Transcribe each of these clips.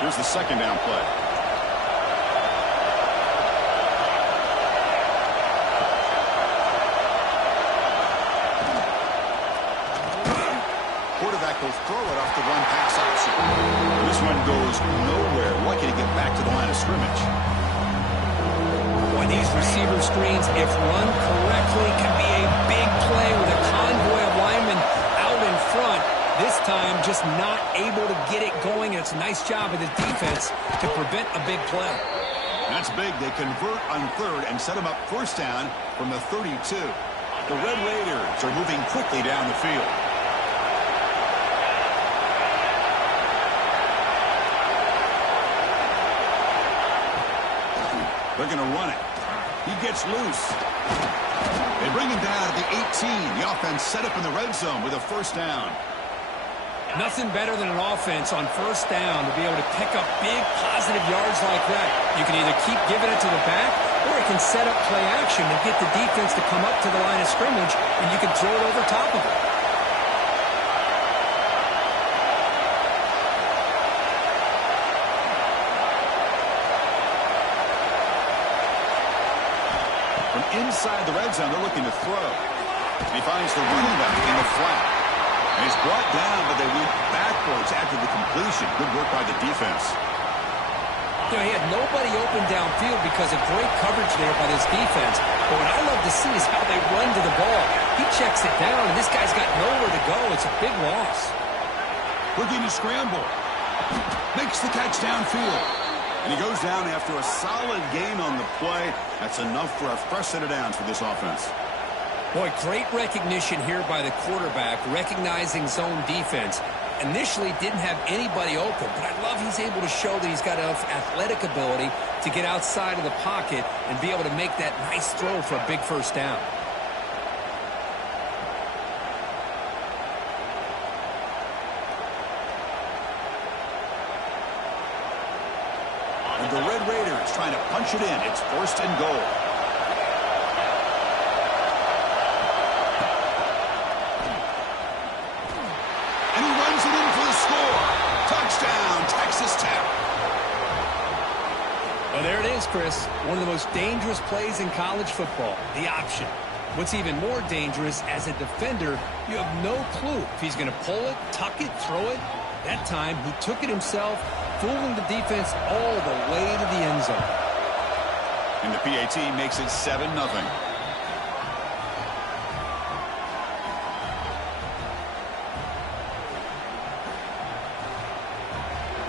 Here's the second down play. Quarterback will throw it off the run pass option. This one goes nowhere. Lucky to get back to the line of scrimmage. Boy, these receiver screens, if run correctly, can be a big play with a convoy of linemen out in front. This time, just not able to get it going. It's a nice job of the defense to prevent a big play. That's big. They convert on third and set them up first down from the 32. The Red Raiders are moving quickly down the field. They're going to run it. He gets loose. They bring him down at the 18. The offense set up in the red zone with a first down. Nothing better than an offense on first down to be able to pick up big positive yards like that. You can either keep giving it to the back, or it can set up play action and get the defense to come up to the line of scrimmage, and you can throw it over top of it. From inside the red zone, they're looking to throw. And he finds the running back in the flat. And he's brought down, but they went backwards after the completion. Good work by the defense. You know, he had nobody open downfield because of great coverage there by this defense. But what I love to see is how they run to the ball. He checks it down, and this guy's got nowhere to go. It's a big loss. Looking to scramble. Makes the catch downfield. And he goes down after a solid gain on the play. That's enough for a fresh set of downs for this offense. Boy, great recognition here by the quarterback, recognizing zone defense. Initially didn't have anybody open, but I love he's able to show that he's got enough athletic ability to get outside of the pocket and be able to make that nice throw for a big first down. And the Red Raiders trying to punch it in. It's first and goal. And he runs it in for the score. Touchdown, Texas Tech. Well, there it is, Chris. One of the most dangerous plays in college football, the option. What's even more dangerous, as a defender, you have no clue if he's going to pull it, tuck it, throw it. That time, he took it himself, fooling the defense all the way to the end zone. And the PAT makes it 7-0.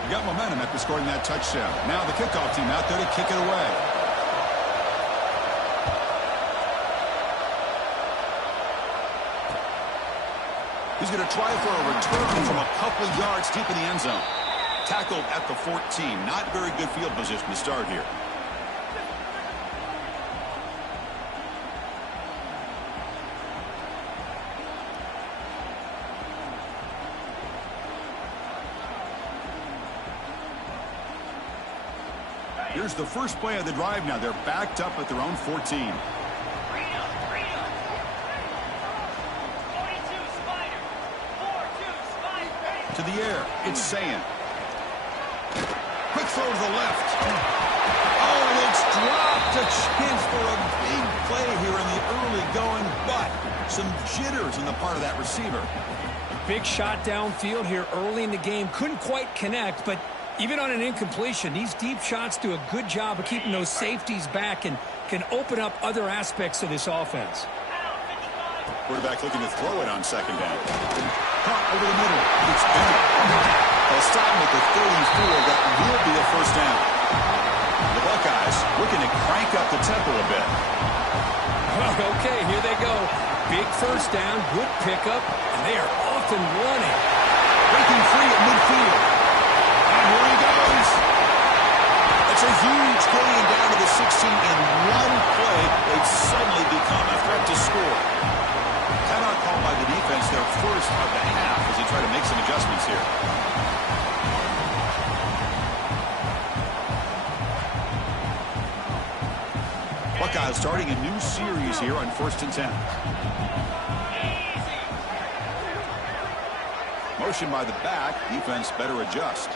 Got momentum after scoring that touchdown. Now the kickoff team out there to kick it away. He's going to try for a return from a couple yards deep in the end zone. Tackled at the 14. Not very good field position to start here. Here's the first play of the drive now. They're backed up at their own 14. To the air, it's Sayin. Quick throw to the left. Oh, and it's dropped. A chance for a big play here in the early going, but some jitters on the part of that receiver. Big shot downfield here early in the game. Couldn't quite connect, but even on an incompletion, these deep shots do a good job of keeping those safeties back and can open up other aspects of this offense. Quarterback looking to throw it on second down. Caught over the middle. It's Bennett. They'll stop him at the 34. That will be a first down. The Buckeyes looking to crank up the tempo a bit. Okay, here they go. Big first down, good pickup, and they are off and running. Breaking free at midfield. And here he goes. That's a huge gain down to the 16 in one play. They've suddenly become a threat to score. Timeout called by the defense, their first of the half, as they try to make some adjustments here. Buckeyes starting a new series here on 1st and 10. Motion by the back. Defense better adjust.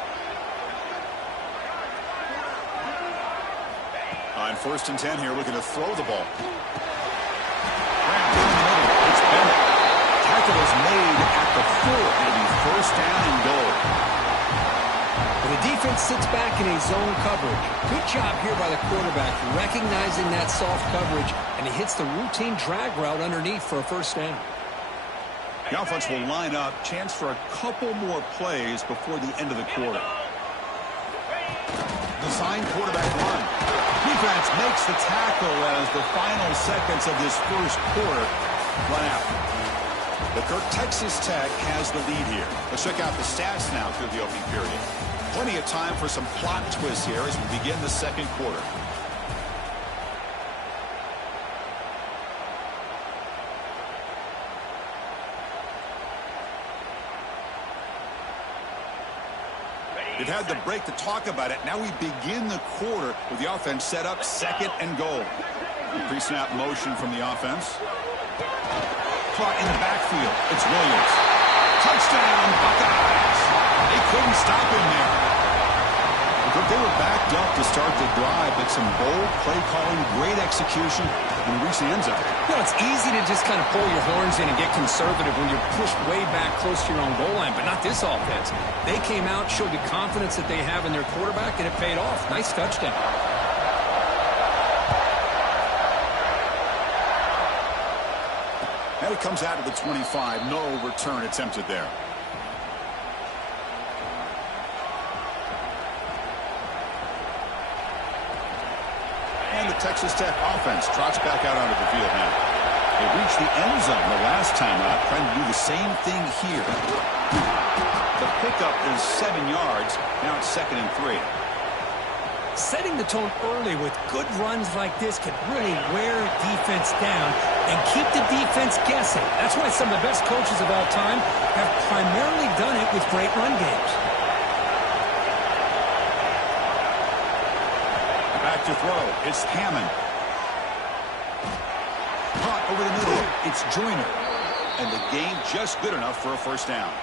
On 1st and 10 here, looking to throw the ball. Graham down the middle. It's Bennett. Tackle is made at the 4. It'll be 1st down and goal. When the defense sits back in a zone coverage, good job here by the quarterback recognizing that soft coverage, and he hits the routine drag route underneath for a 1st down. The offense will line up. Chance for a couple more plays before the end of the quarter. Design quarterback run. Defense makes the tackle as the final seconds of this 1st quarter run out. The Kirk Texas Tech has the lead here. Let's check out the stats now through the opening period. Plenty of time for some plot twists here as we begin the 2nd quarter. We've had the break to talk about it. Now we begin the quarter with the offense set up 2nd and goal. Pre-snap motion from the offense. Caught in the backfield. It's Williams. Touchdown, Buckeyes. They couldn't stop him there. They were backed up to start the drive, but some bold play calling, great execution, and reach the end zone. You know, it's easy to just kind of pull your horns in and get conservative when you're pushed way back close to your own goal line, but not this offense. They came out, showed the confidence that they have in their quarterback, and it paid off. Nice touchdown. And it comes out of the 25. No return attempted there. And the Texas Tech offense trots back out onto the field now. They reached the end zone the last time out, trying to do the same thing here. The pickup is 7 yards. Now it's 2nd and 3. Setting the tone early with good runs like this can really wear defense down and keep the defense guessing. That's why some of the best coaches of all time have primarily done it with great run games. Back to throw. It's Hammond. Caught over the middle. It's Joyner. And the game just good enough for a 1st down.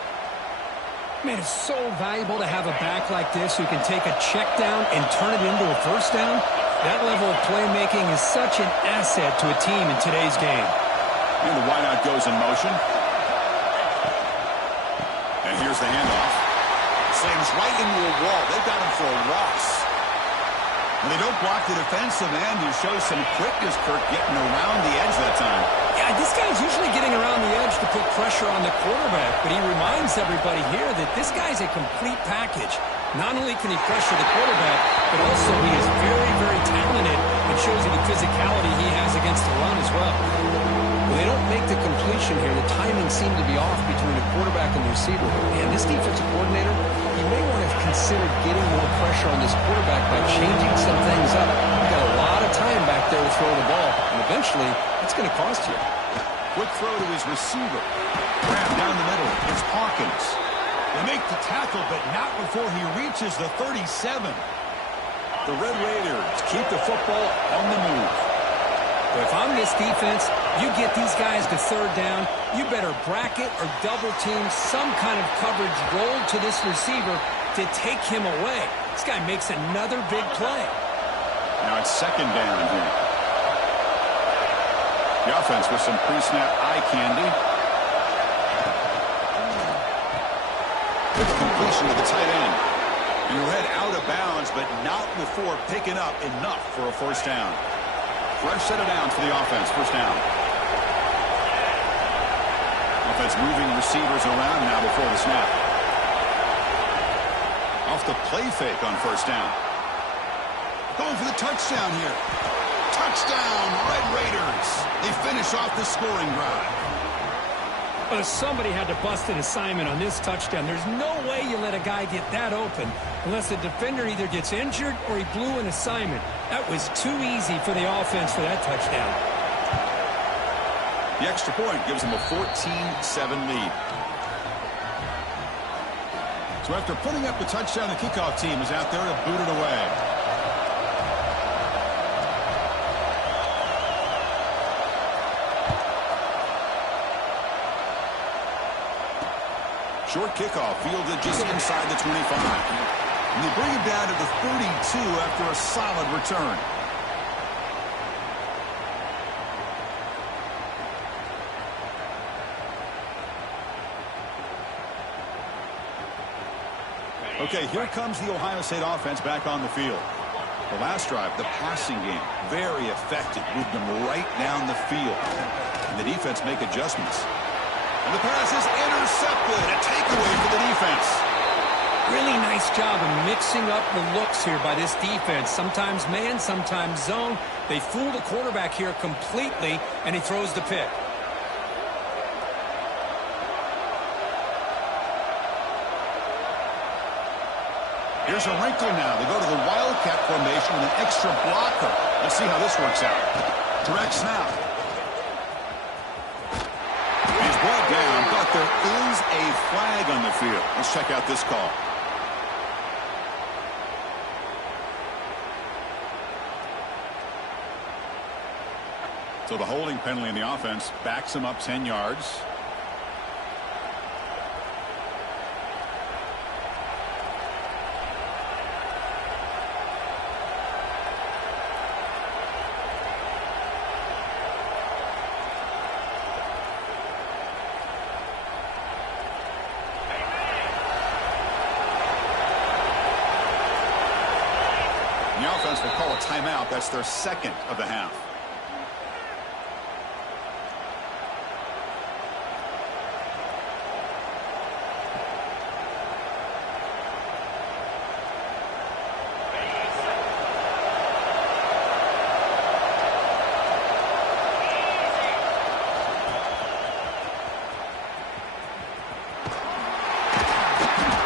Man, it's so valuable to have a back like this who can take a check down and turn it into a 1st down. That level of playmaking is such an asset to a team in today's game. And the wideout goes in motion. And here's the handoff. Slams right into a wall. They've got him for a loss. When they don't block the defensive end, you show some quickness, Kirk, getting around the edge that time. Yeah, this guy's usually getting around the edge to put pressure on the quarterback, but he reminds everybody here that this guy's a complete package. Not only can he pressure the quarterback, but also he is very, very talented and shows you the physicality he has against the run as well. When they don't make the completion here, the timing seemed to be off between the quarterback and the receiver. And this defensive coordinator, he may want to consider getting more pressure on this quarterback by changing some things up. You've got a lot of time back there to throw the ball, and eventually it's going to cost you. Quick throw to his receiver. Grab down the middle. It's Hawkins. They make the tackle, but not before he reaches the 37. The Red Raiders keep the football on the move. But if I'm this defense, you get these guys to 3rd down, you better bracket or double team some kind of coverage roll to this receiver to take him away. This guy makes another big play. Now it's 2nd down here. The offense with some pre-snap eye candy. With the completion to the tight end. And you head out of bounds, but not before picking up enough for a 1st down. Fresh set of downs for the offense. 1st down. Offense moving receivers around now before the snap. Off the play fake on 1st down. Going for the touchdown here. Touchdown, Red Raiders. They finish off the scoring drive. But somebody had to bust an assignment on this touchdown. There's no way you let a guy get that open unless the defender either gets injured or he blew an assignment. That was too easy for the offense for that touchdown. The extra point gives them a 14-7 lead. So after putting up the touchdown, the kickoff team is out there to boot it away. Short kickoff fielded just inside the 25. And they bring it down to the 32 after a solid return. Okay, here comes the Ohio State offense back on the field. The last drive, the passing game, very effective. Moved them right down the field. And the defense make adjustments. And the pass is intercepted. A takeaway for the defense. Really nice job of mixing up the looks here by this defense. Sometimes man, sometimes zone. They fool the quarterback here completely, and he throws the pick. Here's a wrinkle now. They go to the Wildcat formation with an extra blocker. Let's see how this works out. Direct snap. He's brought down, but there is a flag on the field. Let's check out this call. So the holding penalty in the offense backs him up 10 yards. The offense will call a timeout. That's their second of the half.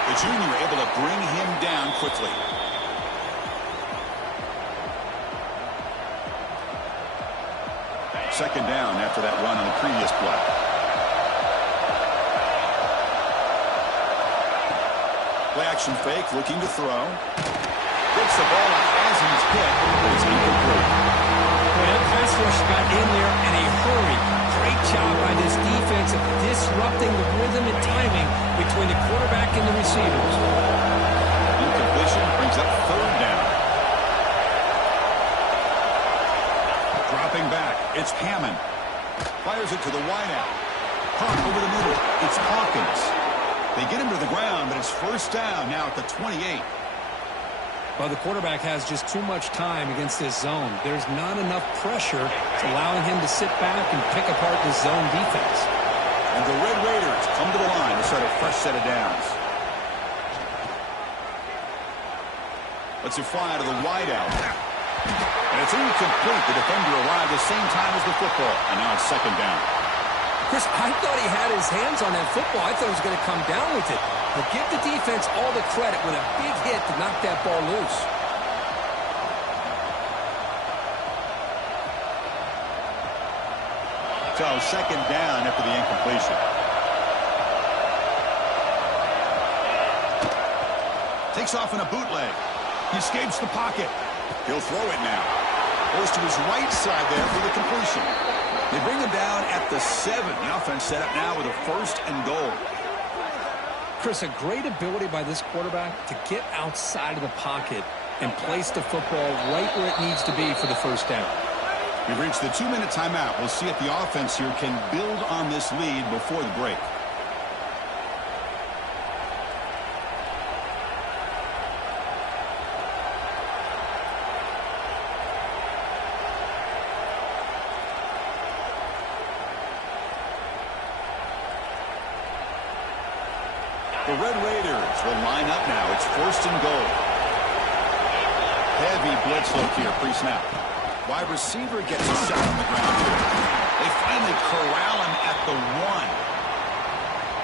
The junior able to bring him down quickly. Second down after that run on the previous play. Play action fake, looking to throw. Gets the ball out as he's hit, but it's incomplete. Well, that pass rush got in there in a hurry. Great job by this defense of disrupting the rhythm and timing between the quarterback and the receivers. Incompletion brings up third down. Dropping back, it's Hammond. Fires it to the wideout. Caught over the middle. It's Hawkins. They get him to the ground, but it's first down now at the 28. Well, the quarterback has just too much time against this zone. There's not enough pressure allowing him to sit back and pick apart this zone defense. And the Red Raiders come to the line to start a fresh set of downs. Let's it fly to the wideout. And it's incomplete. The defender arrived the same time as the football. And now it's second down. Chris, I thought he had his hands on that football. I thought he was going to come down with it. But give the defense all the credit with a big hit to knock that ball loose. So second down after the incompletion. Takes off in a bootleg. He escapes the pocket. He'll throw it now. Goes to his right side there for the completion. They bring him down at the 7. The offense set up now with a first and goal. Chris, a great ability by this quarterback to get outside of the pocket and place the football right where it needs to be for the first down. We've reached the 2-minute timeout. We'll see if the offense here can build on this lead before the break. The Red Raiders will line up now. It's first and goal. Heavy blitz look here, pre-snap. Wide receiver gets a shot on the ground here. They finally corral him at the 1.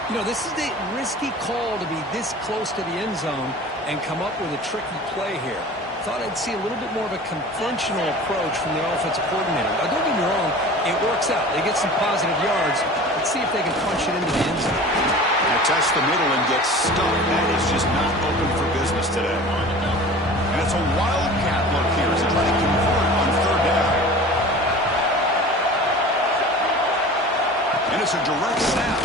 You know, this is a risky call to be this close to the end zone and come up with a tricky play here. Thought I'd see a little bit more of a conventional approach from the offensive coordinator. Now, don't get me wrong, it works out. They get some positive yards. Let's see if they can punch it into the end zone. Test the middle and get stuck. That is just not open for business today. And it's a wildcat look here as they try to convert on third down. And it's a direct snap.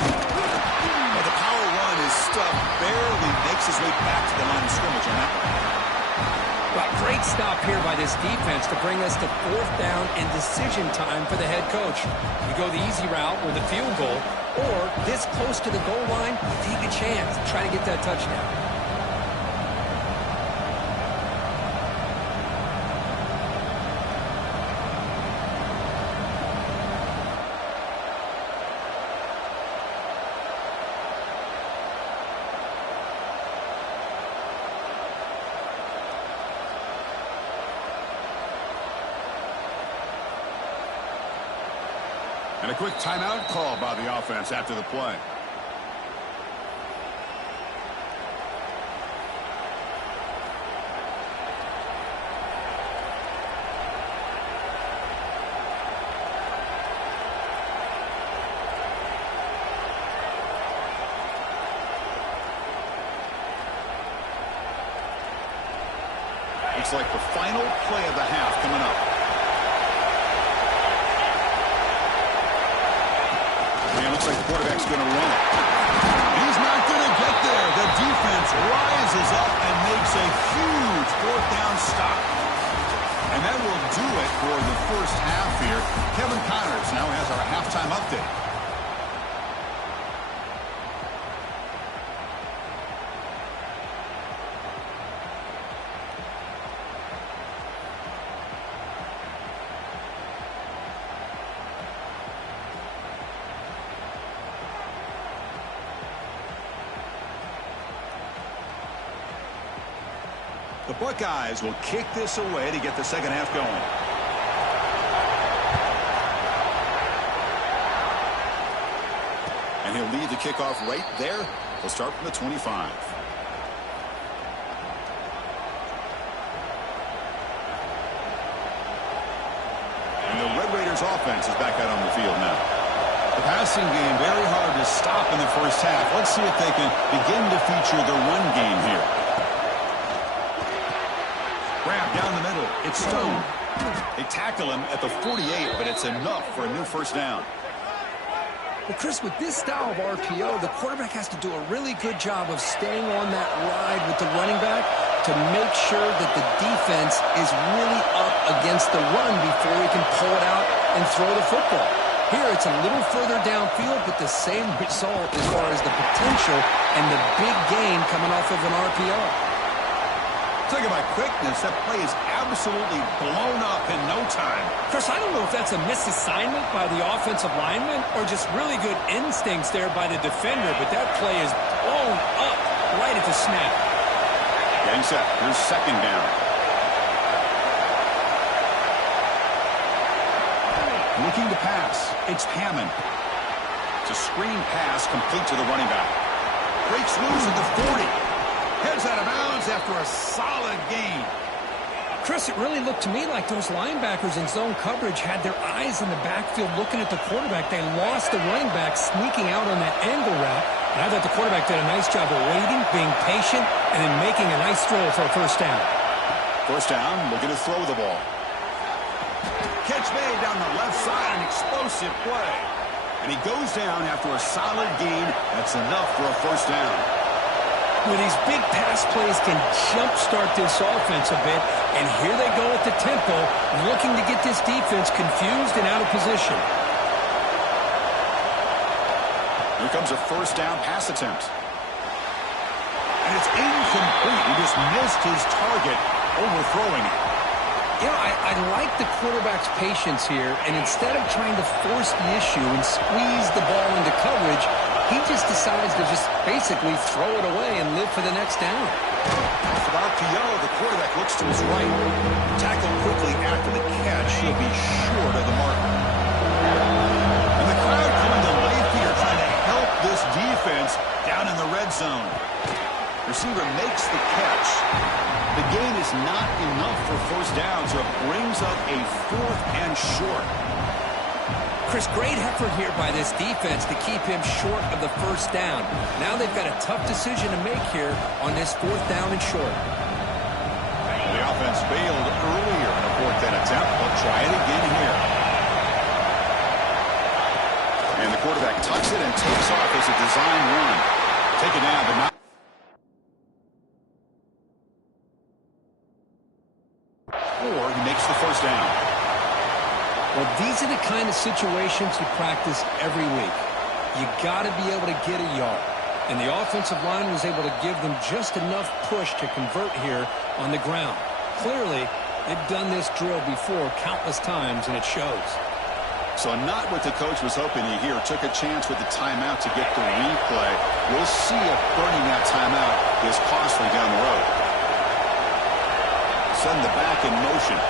But the power run is stuck. Barely makes his way back to the line of scrimmage on that one. Well, great stop here by this defense to bring us to fourth down and decision time for the head coach. You go the easy route with a field goal, or this close to the goal line, you take a chance to try to get that touchdown. And a quick timeout call by the offense after the play. Looks like the final play of the half coming up. And it looks like the quarterback's going to run it. He's not going to get there. The defense rises up and makes a huge fourth down stop. And that will do it for the first half here. Kevin Connors now has our halftime update. The Buckeyes will kick this away to get the second half going. And he'll lead the kickoff right there. He'll start from the 25. And the Red Raiders offense is back out on the field now. The passing game very hard to stop in the first half. Let's see if they can begin to feature the run game here. Grab down the middle. It's Stone. They tackle him at the 48, but it's enough for a new first down. Well, Chris, with this style of RPO, the quarterback has to do a really good job of staying on that ride with the running back to make sure that the defense is really up against the run before he can pull it out and throw the football. Here, it's a little further downfield, but the same result as far as the potential and the big gain coming off of an RPO. Talk about quickness. That play is absolutely blown up in no time. Chris, I don't know if that's a misassignment by the offensive lineman or just really good instincts there by the defender, but that play is blown up right at the snap. Getting set. Here's second down. Looking to pass. It's Hammond. It's a screen pass complete to the running back. Breaks loose at the 40. Heads out of bounds after a solid gain. Chris, it really looked to me like those linebackers in zone coverage had their eyes in the backfield looking at the quarterback. They lost the running back sneaking out on that angle route. And I thought the quarterback did a nice job of waiting, being patient, and then making a nice throw for a first down. First down, looking to throw the ball. Catch made down the left side, an explosive play. And he goes down after a solid gain. That's enough for a first down. Well, these big pass plays can jumpstart this offense a bit, and here they go at the tempo, looking to get this defense confused and out of position. Here comes a first down pass attempt. And it's incomplete. He just missed his target, overthrowing it. You know, I like the quarterback's patience here, and instead of trying to force the issue and squeeze the ball into coverage, he just decides to just basically throw it away and live for the next down. For RPO, the quarterback looks to his right. Tackled quickly after the catch. He'll be short of the mark. And the crowd coming to life here, trying to help this defense down in the red zone. Receiver makes the catch. The gain is not enough for first down, so it brings up a fourth and short. Chris, great effort here by this defense to keep him short of the first down. Now they've got a tough decision to make here on this fourth down and short. The offense failed earlier in a fourth down attempt. They'll try it again here. And the quarterback tucks it and takes off as a design run. Take it down, but not. Or he makes the first down. Well, these are the kind of situations you practice every week. You got to be able to get a yard. And the offensive line was able to give them just enough push to convert here on the ground. Clearly, they've done this drill before countless times, and it shows. So not what the coach was hoping to hear. Took a chance with the timeout to get the replay. We'll see if burning that timeout is costly down the road. Send the back in motion.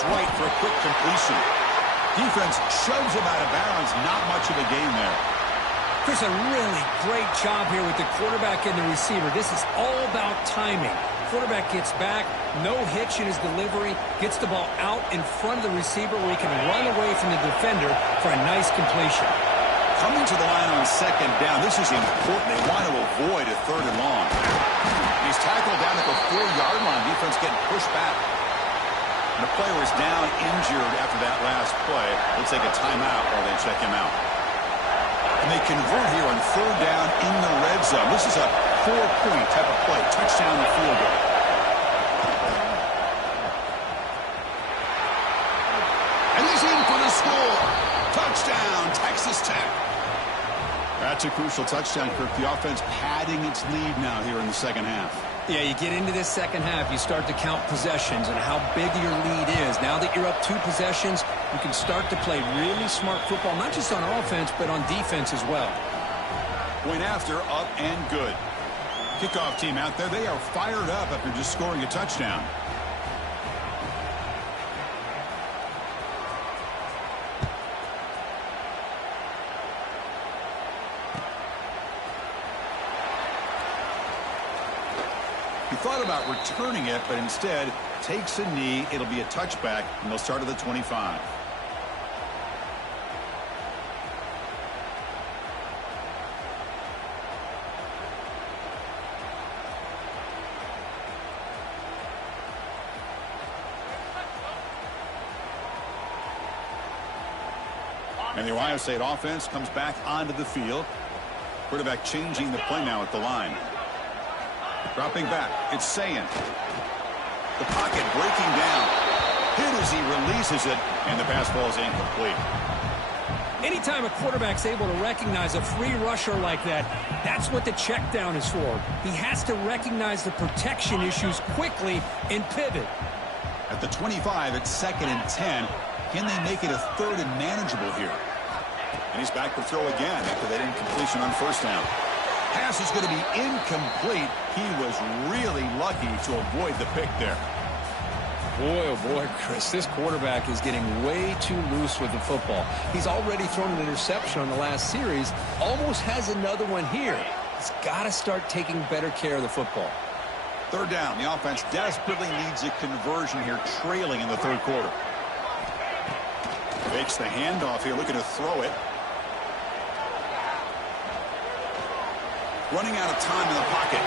just right for a quick completion. Defense shoves him out of bounds. Not much of a gain there. Chris, a really great job here with the quarterback and the receiver. This is all about timing. Quarterback gets back, no hitch in his delivery, gets the ball out in front of the receiver where he can run away from the defender for a nice completion. Coming to the line on second down, this is important. They want to avoid a third and long. He's tackled down at the 4-yard line. Defense getting pushed back. And the player is down injured after that last play. They'll take a timeout while they check him out. And they convert here on third down in the red zone. This is a 4-point type of play. Touchdown or field goal. And he's in for the score. Touchdown, Texas Tech. That's a crucial touchdown, Kirk. The offense padding its lead now here in the second half. Yeah, you get into this second half, you start to count possessions and how big your lead is. Now that you're up 2 possessions, you can start to play really smart football, not just on offense, but on defense as well. Point after, up and good. Kickoff team out there, they are fired up after just scoring a touchdown. He thought about returning it, but instead takes a knee. It'll be a touchback, and they'll start at the 25. And the Ohio State offense comes back onto the field. Quarterback changing the play now at the line. Dropping back, it's Sayin. The pocket breaking down. Hit as he releases it, and the pass ball is incomplete. Anytime a quarterback's able to recognize a free rusher like that, that's what the check down is for. He has to recognize the protection issues quickly and pivot. At the 25, it's 2nd and 10. Can they make it a 3rd and manageable here? And he's back to throw again after that incompletion on first down. Pass is going to be incomplete. He was really lucky to avoid the pick there. Boy, oh boy, Chris, this quarterback is getting way too loose with the football. He's already thrown an interception on the last series, almost has another one here. He's got to start taking better care of the football. 3rd down. The offense desperately needs a conversion here, trailing in the 3rd quarter. Makes the handoff here, looking to throw it. Running out of time in the pocket.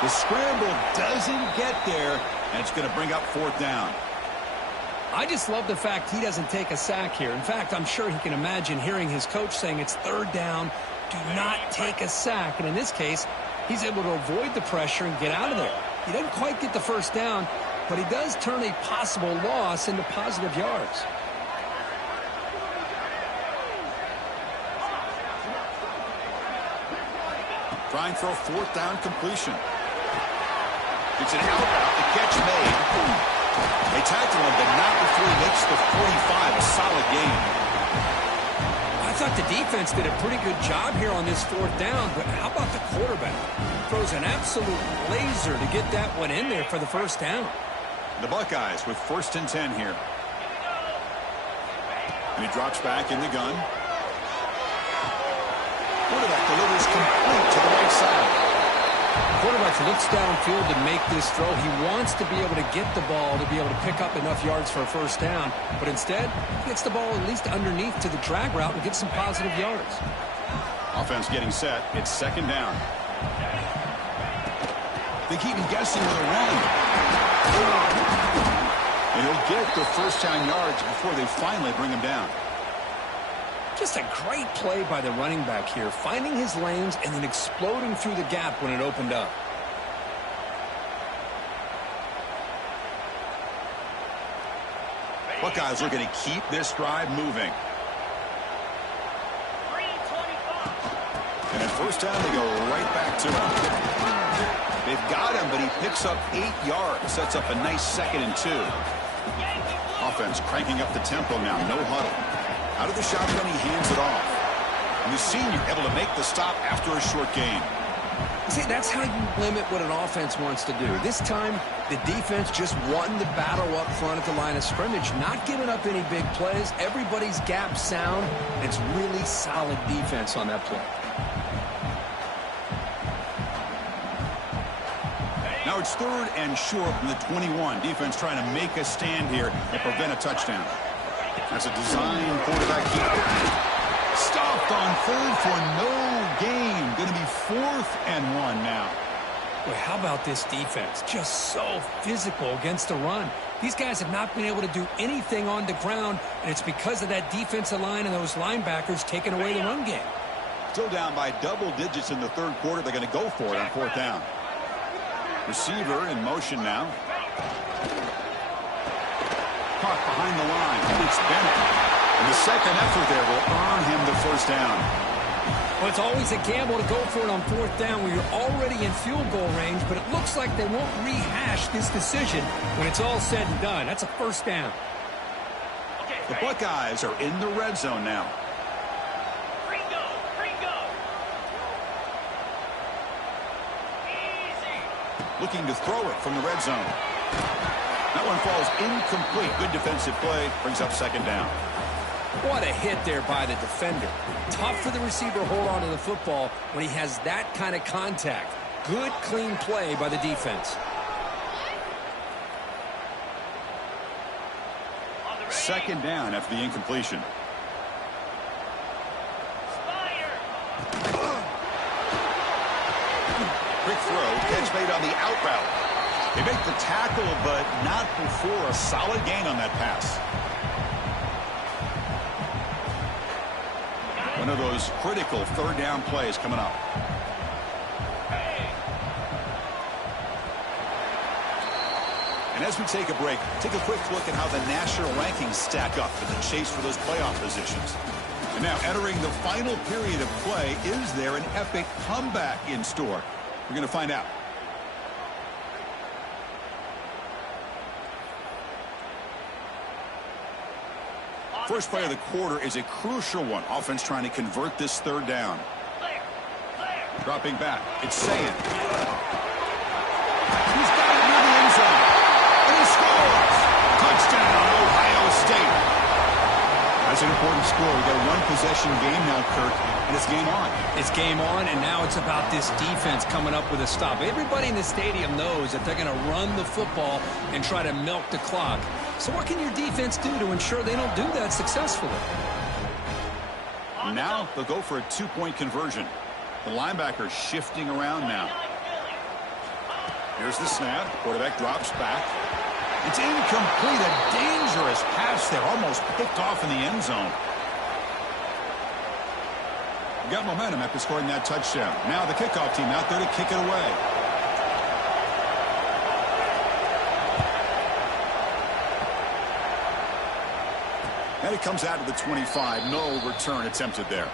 The scramble doesn't get there, and it's going to bring up 4th down. I just love the fact he doesn't take a sack here. In fact, I'm sure he can imagine hearing his coach saying it's 3rd down, do not take a sack. And in this case, he's able to avoid the pressure and get out of there. He doesn't quite get the 1st down, but he does turn a possible loss into positive yards. Trying for a 4th down completion. It's an out route. The catch made. They tackle him, but not before he makes the 45. A solid game. I thought the defense did a pretty good job here on this 4th down, but how about the quarterback? Throws an absolute laser to get that one in there for the 1st down. The Buckeyes with 1st and 10 here. And he drops back in the gun. Quarterback delivers complete to the right side. Quarterback looks downfield to make this throw. He wants to be able to get the ball to be able to pick up enough yards for a 1st down. But instead, he gets the ball at least underneath to the drag route and gets some positive yards. Offense getting set. It's 2nd down. They keep him guessing with a run. And he'll get the 1st down yards before they finally bring him down. Just a great play by the running back here, finding his lanes and then exploding through the gap when it opened up. Buckeyes looking to keep this drive moving. And at 1st down, they go right back to him. They've got him, but he picks up 8 yards. Sets up a nice 2nd and 2. Offense cranking up the tempo now. No huddle. Out of the shotgun, he hands it off. And the senior able to make the stop after a short gain. See, that's how you limit what an offense wants to do. This time, the defense just won the battle up front at the line of scrimmage, not giving up any big plays. Everybody's gap sound, and it's really solid defense on that play. Now it's 3rd and short from the 21. Defense trying to make a stand here and prevent a touchdown. That's a design quarterback keep. Stopped on 3rd for no gain. Going to be 4th and 1 now. Boy, how about this defense? Just so physical against the run. These guys have not been able to do anything on the ground, and it's because of that defensive line and those linebackers taking away the run game. Still down by double digits in the 3rd quarter. They're going to go for it on 4th down. Receiver in motion now. Caught behind the line. It's Bennett. And the second effort there will earn him the 1st down. Well, it's always a gamble to go for it on 4th down when you're already in field goal range, but it looks like they won't rehash this decision when it's all said and done. That's a 1st down. The Buckeyes are in the red zone now. Free go. Easy. Looking to throw it from the red zone. That one falls incomplete. Good defensive play. Brings up 2nd down. What a hit there by the defender. Tough for the receiver to hold on to the football when he has that kind of contact. Good, clean play by the defense. 2nd down after the incompletion. Quick throw. Catch made on the out route. They make the tackle, but not before a solid gain on that pass. One of those critical 3rd down plays coming up. And as we take a break, take a quick look at how the national rankings stack up in the chase for those playoff positions. And now entering the final period of play, is there an epic comeback in store? We're going to find out. First play of the quarter is a crucial one. Offense trying to convert this 3rd down. Dropping back. It's Saying. He's got it near the end zone. And he scores. Touchdown, Ohio State. That's an important score. We've got a 1-possession game now, Kirk, and it's game on. It's game on, and now it's about this defense coming up with a stop. Everybody in the stadium knows that they're going to run the football and try to milk the clock. So what can your defense do to ensure they don't do that successfully? Now they'll go for a 2-point conversion. The linebacker shifting around now. Here's the snap. Quarterback drops back. It's incomplete. A dangerous pass there. Almost picked off in the end zone. Got momentum after scoring that touchdown. Now the kickoff team out there to kick it away. And it comes out to the 25. No return attempted there.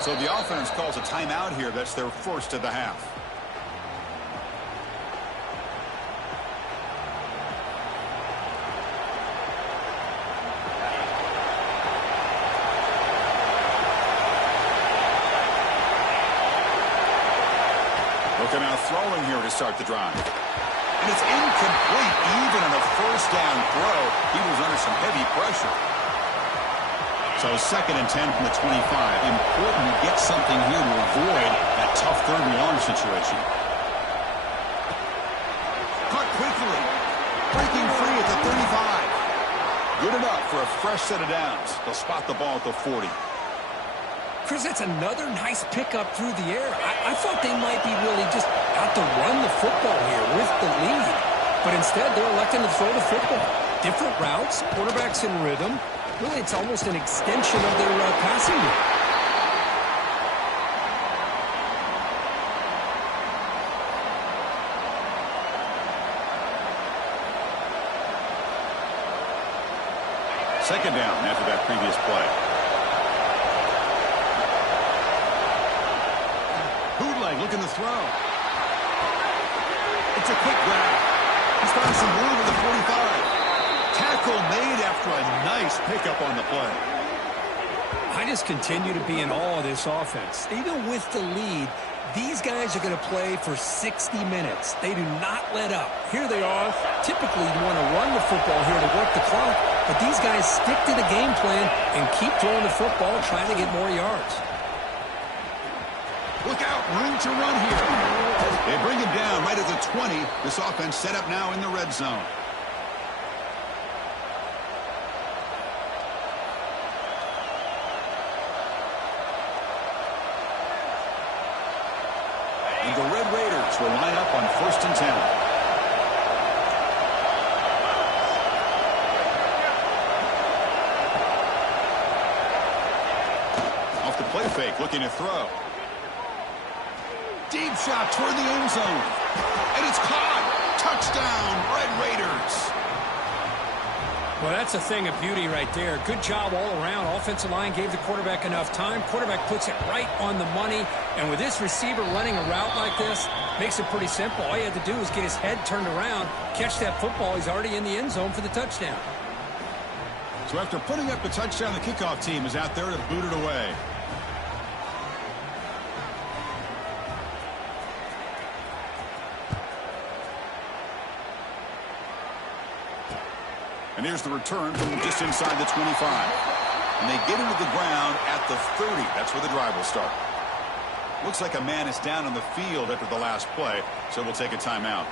So the offense calls a timeout here. That's their first of the half. Looking out throwing here to start the drive. And it's incomplete even on a 1st down throw. He was under some heavy pressure. So 2nd and 10 from the 25. Important to get something here to avoid that tough 3rd and long situation. Caught quickly. Breaking free at the 35. Good enough for a fresh set of downs. They'll spot the ball at the 40. Chris, that's another nice pickup through the air. I thought they might be really just out to run the football here with the lead. But instead, they're electing to throw the football. Different routes, quarterbacks in rhythm. Really, it's almost an extension of their passing game. Second down after that previous play. Bootleg looking to throw. It's a quick grab. He's found some room at the 45. Tackle made after a nice pickup on the play. I just continue to be in awe of this offense. Even with the lead, these guys are going to play for 60 minutes. They do not let up. Here they are. Typically, you want to run the football here to work the clock, but these guys stick to the game plan and keep throwing the football, trying to get more yards. Look out, room to run here. They bring him down right at the 20. This offense set up now in the red zone. And the Red Raiders will line up on 1st and 10. Off the play fake, looking to throw. Deep shot toward the end zone. And it's caught. Touchdown, Red Raiders. Well, that's a thing of beauty right there. Good job all around. Offensive line gave the quarterback enough time. Quarterback puts it right on the money. And with this receiver running a route like this, makes it pretty simple. All you had to do is get his head turned around, catch that football. He's already in the end zone for the touchdown. So after putting up the touchdown, the kickoff team is out there to boot it away. And here's the return from just inside the 25. And they get into the ground at the 30. That's where the drive will start. Looks like a man is down on the field after the last play, so we'll take a timeout.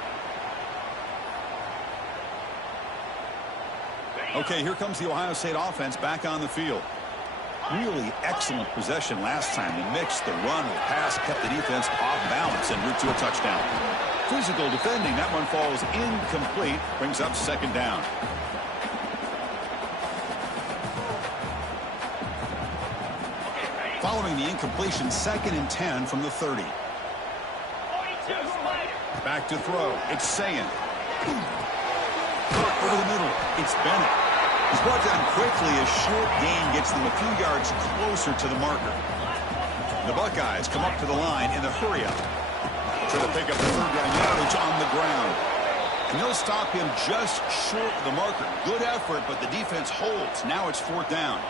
Okay, here comes the Ohio State offense back on the field. Really excellent possession last time. They mixed the run with the pass, kept the defense off balance en route to a touchdown. Physical defending, that one falls incomplete, brings up 2nd down. Following the incompletion, 2nd and 10 from the 30. Back to throw. It's Sayin. Over the middle. It's Bennett. He's brought down quickly as short gain gets them a few yards closer to the marker. The Buckeyes come up to the line in the hurry-up. Try to pick up the 3rd down yardage on the ground. And they'll stop him just short of the marker. Good effort, but the defense holds. Now it's 4th down.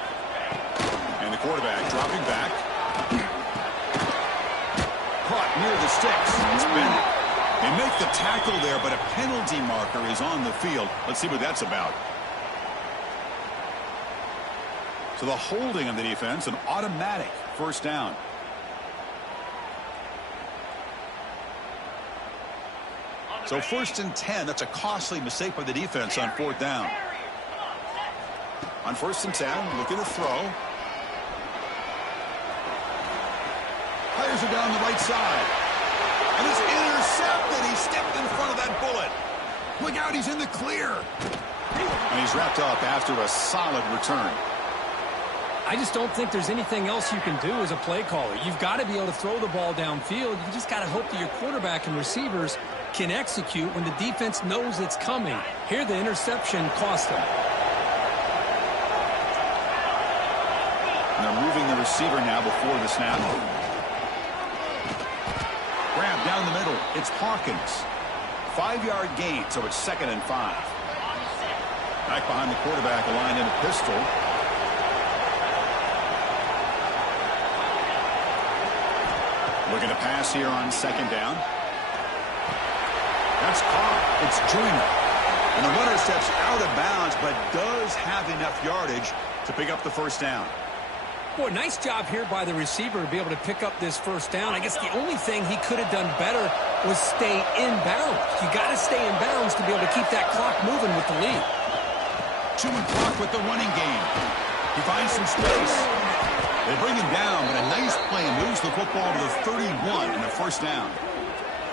And the quarterback dropping back. Caught near the sticks. It's Bennett. They make the tackle there, but a penalty marker is on the field. Let's see what that's about. So the holding of the defense, an automatic 1st down. So 1st and 10, that's a costly mistake by the defense on 4th down. On 1st and 10, looking to throw. Fires it down the right side. And it's intercepted. He stepped in front of that bullet. Look out, he's in the clear. And he's wrapped up after a solid return. I just don't think there's anything else you can do as a play caller. You've got to be able to throw the ball downfield. You just got to hope that your quarterback and receivers can execute when the defense knows it's coming. Here, the interception cost them. And they're moving the receiver now before the snap. Grab down the middle. It's Hawkins. 5-yard gain, so it's 2nd and 5. Back behind the quarterback, aligned in a pistol. Looking to pass here on 2nd down. That's caught. It's Joyner. And the runner steps out of bounds, but does have enough yardage to pick up the 1st down. Boy, nice job here by the receiver to be able to pick up this 1st down. I guess the only thing he could have done better was stay in bounds. You got to stay in bounds to be able to keep that clock moving with the lead. Chewing clock with the running game. He finds some space. They bring him down, but a nice play moves the football to the 31 and a 1st down.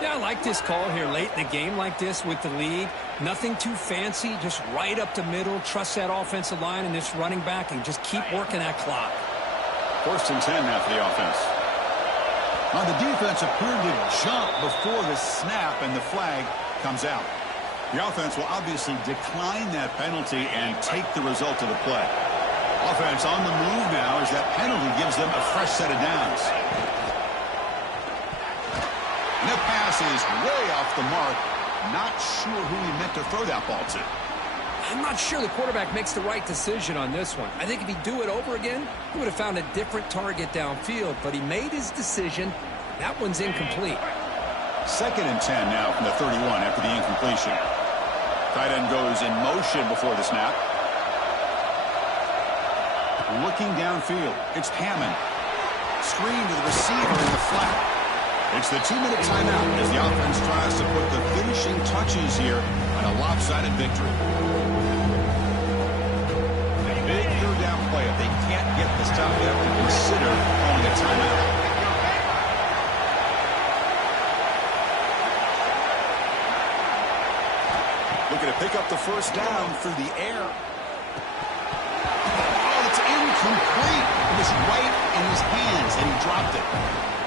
Yeah, I like this call here late in the game like this with the lead. Nothing too fancy, just right up the middle. Trust that offensive line and this running back and just keep working that clock. 1st and 10 now for the offense. Now the defense appeared to jump before the snap, and the flag comes out. The offense will obviously decline that penalty and take the result of the play. Offense on the move now as that penalty gives them a fresh set of downs. And the pass is way off the mark. Not sure who he meant to throw that ball to. I'm not sure the quarterback makes the right decision on this one. I think if he'd do it over again, he would have found a different target downfield, but he made his decision. That one's incomplete. 2nd and 10 now from the 31 after the incompletion. Tight end goes in motion before the snap. Looking downfield, it's Hammond. Screen to the receiver in the flat. It's the 2-minute timeout as the offense tries to put the finishing touches here on a lopsided victory. A big 3rd down play. If they can't get the stop, they have to consider calling a timeout. Looking to pick up the 1st down through the air. Oh, it's incomplete. It was right in his hands, and he dropped it.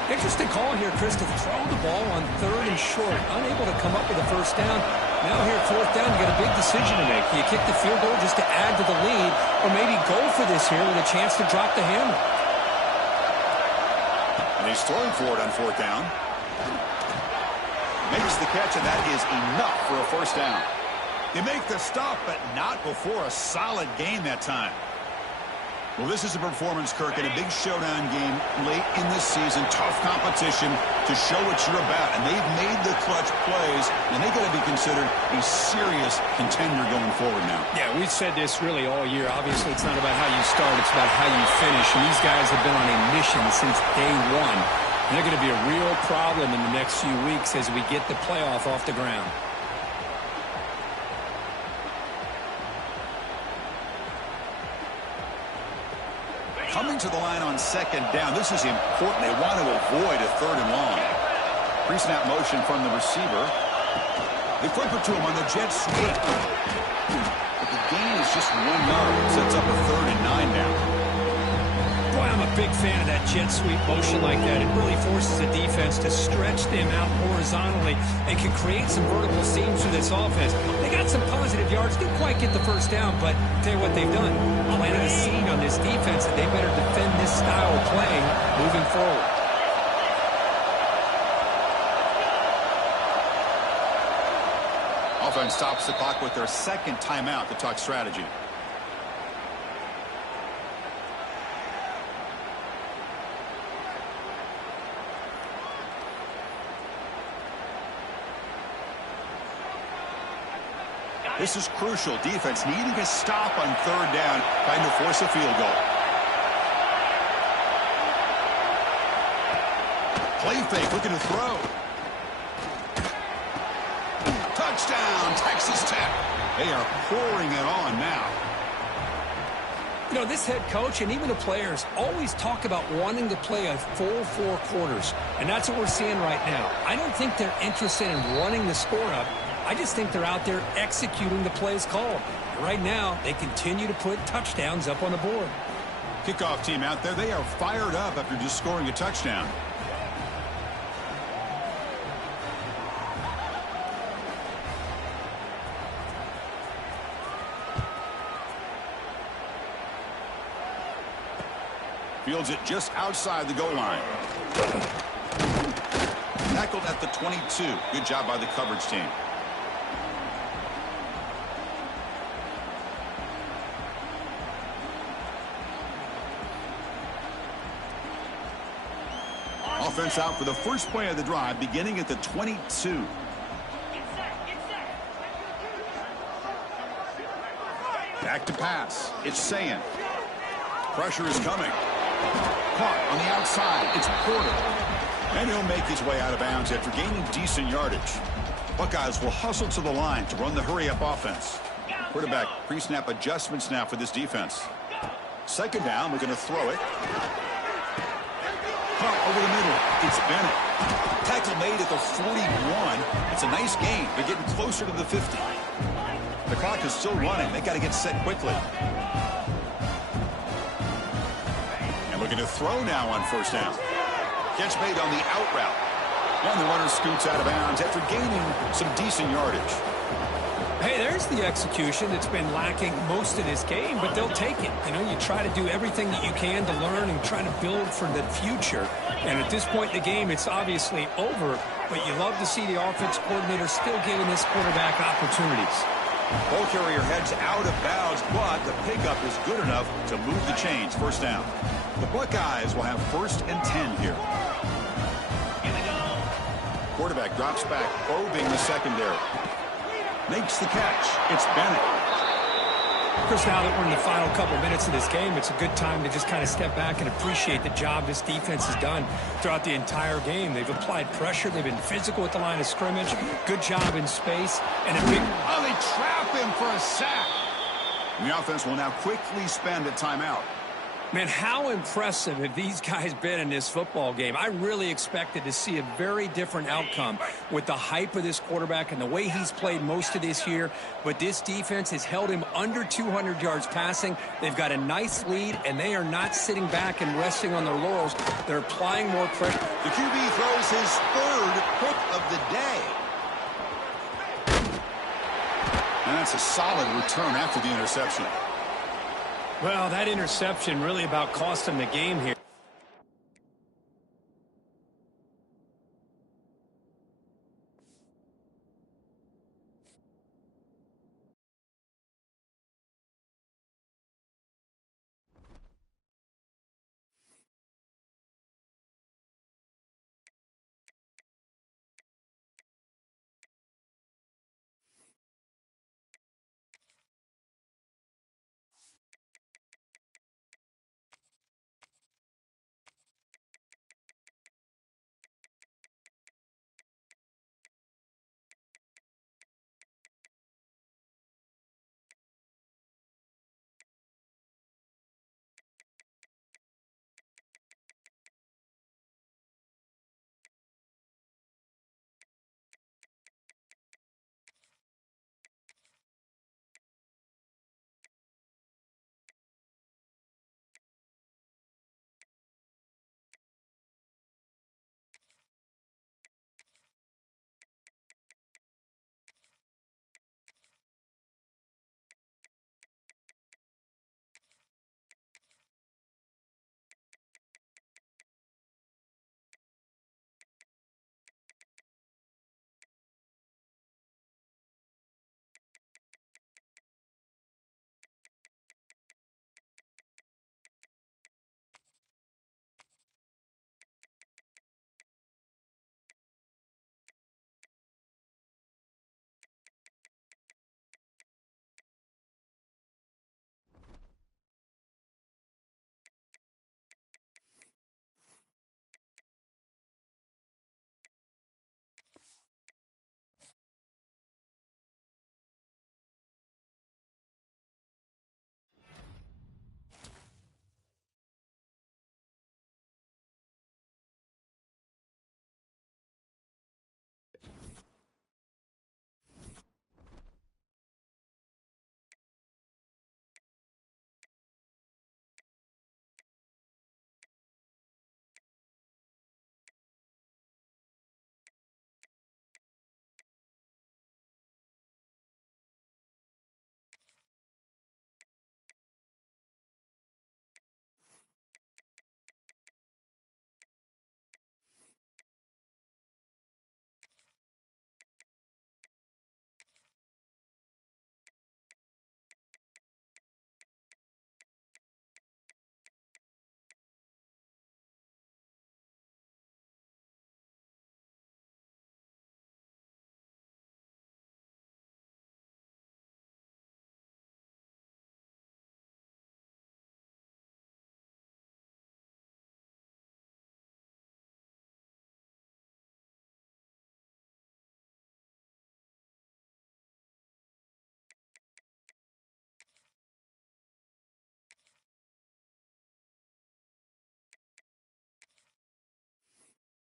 Interesting call here, Chris, to throw the ball on 3rd and short. Unable to come up with a 1st down. Now here at 4th down, you got a big decision to make. Do you kick the field goal just to add to the lead, or maybe go for this here with a chance to drop the hammer? And he's throwing for it on 4th down. Makes the catch, and that is enough for a 1st down. They make the stop, but not before a solid gain that time. Well, this is a performance, Kirk, in a big showdown game late in this season. Tough competition to show what you're about. And they've made the clutch plays, and they're going to be considered a serious contender going forward now. Yeah, we've said this really all year. Obviously, it's not about how you start. It's about how you finish. And these guys have been on a mission since day one. And they're going to be a real problem in the next few weeks as we get the playoff off the ground. Coming to the line on 2nd down. This is important. They want to avoid a 3rd and long. Pre-snap motion from the receiver. They flip it to him on the jet sweep. But the gain is just 1 yard. Sets up a 3rd and 9 down. Boy, I'm a big fan of that jet sweep motion like that. It really forces the defense to stretch them out horizontally and can create some vertical seams for this offense. They got some positive yards. Didn't quite get the 1st down, but I'll tell you what they've done. Planted a seed on this defense that they better defend this style of playing moving forward. Offense stops the clock with their 2nd timeout to talk strategy. This is crucial. Defense needing a stop on 3rd down, trying to force a field goal. Play fake, looking to throw. Touchdown, Texas Tech. They are pouring it on now. You know, this head coach and even the players always talk about wanting to play a full 4 quarters, and that's what we're seeing right now. I don't think they're interested in running the score up. I just think they're out there executing the plays called. And right now, they continue to put touchdowns up on the board. Kickoff team out there, they are fired up after just scoring a touchdown. Fields it just outside the goal line. Tackled at the 22. Good job by the coverage team. Offense out for the first play of the drive, beginning at the 22. Back to pass. It's Sayin. Pressure is coming. Caught on the outside. It's Porter. And he'll make his way out of bounds after gaining decent yardage. Buckeyes will hustle to the line to run the hurry-up offense. Quarterback pre-snap adjustments now for this defense. 2nd down, we're going to throw it. Caught over the middle. It's Bennett. Tackle made at the 41. It's a nice gain. They're getting closer to the 50. The clock is still running. They got to get set quickly. And looking to throw now on 1st down. Catch made on the out route. And the runner scoots out of bounds after gaining some decent yardage. Hey, there's the execution that's been lacking most of this game, but they'll take it. You know, you try to do everything that you can to learn and try to build for the future. And at this point in the game, it's obviously over, but you love to see the offense coordinator still giving this quarterback opportunities. Ball carrier heads out of bounds, but the pickup is good enough to move the chains. First down. The Buckeyes will have 1st and 10 here. Here we go. Quarterback drops back, probing the secondary. Makes the catch. It's Bennett. Chris, now that we're in the final couple minutes of this game, it's a good time to just kind of step back and appreciate the job this defense has done throughout the entire game. They've applied pressure. They've been physical at the line of scrimmage. Good job in space. And a big... Oh, they trap him for a sack. The offense will now quickly spend a timeout. Man, how impressive have these guys been in this football game? I really expected to see a very different outcome with the hype of this quarterback and the way he's played most of this year. But this defense has held him under 200 yards passing. They've got a nice lead, and they are not sitting back and resting on their laurels. They're applying more pressure. The QB throws his 3rd pick of the day. And that's a solid return after the interception. Well, that interception really about cost him the game here.